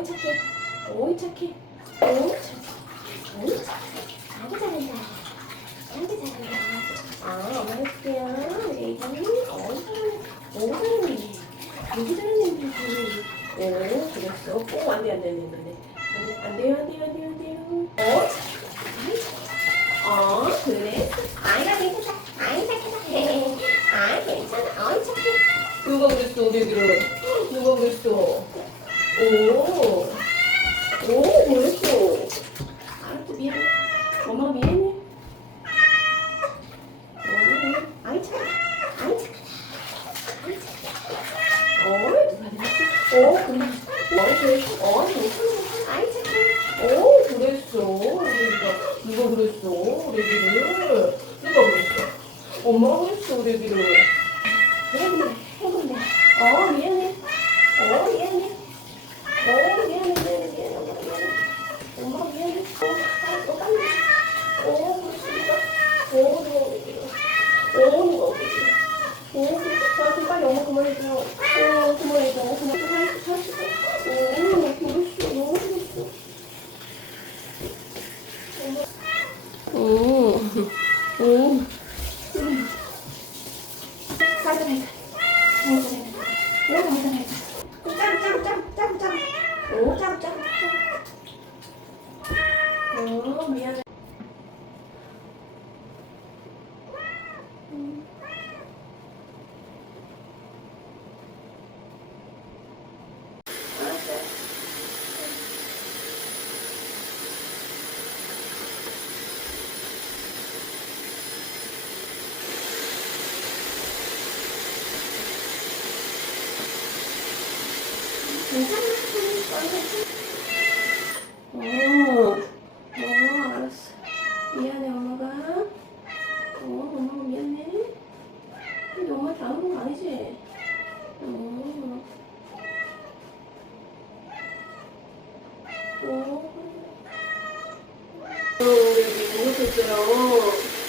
어이 착해. 어이 착해. 어이 착해. 어이 착해. 아주 잘한다. 아주 잘한다. 아, 엄마 해줄게요. 레이디. 어이. 어이 잘하네. 되게 잘하네, 레이디. 오, 그랬어. 오, 안 돼, 안 돼, 안 돼, 안 돼. 안 돼요, 안 돼요, 안 돼요, 안 돼요. 어. 어, 그래? 아이가 괜찮다. 아이 착하다. 아이 괜찮아. 어이 착해. 누가 그랬어, 우리 애들은? 누가 그랬어? 오, 오, 그랬어. 알았어, 미안해. 엄마 미안해. 엄마가 그랬어, 우리 애기를. 미안해, 해본다. 어, 미안해. 어, 미안해. 어, 미안해, 미안해, 미안해. 엄마가 미안해. 엄마가 미안해. 어, 알았어, 빨리. 어, 그랬으니까. 어, 누가 그랬어? 어, 누가 그랬어? 어, 자, 그럼 빨리 엄마 그만해줘. 어, 그만해줘. 그만, 그만, 잘했어. 어, 그랬어. 너무 그랬어. 오. 짱, 짱, 짱, 짱, 미안해. 음. 알았어. 괜찮아. 어, 어, 알았어. 미안해, 엄마가. 어, 엄마가 미안해. 근데 엄마 다른 건 아니지? 어. 어. 어, 우리 무릎 했어요.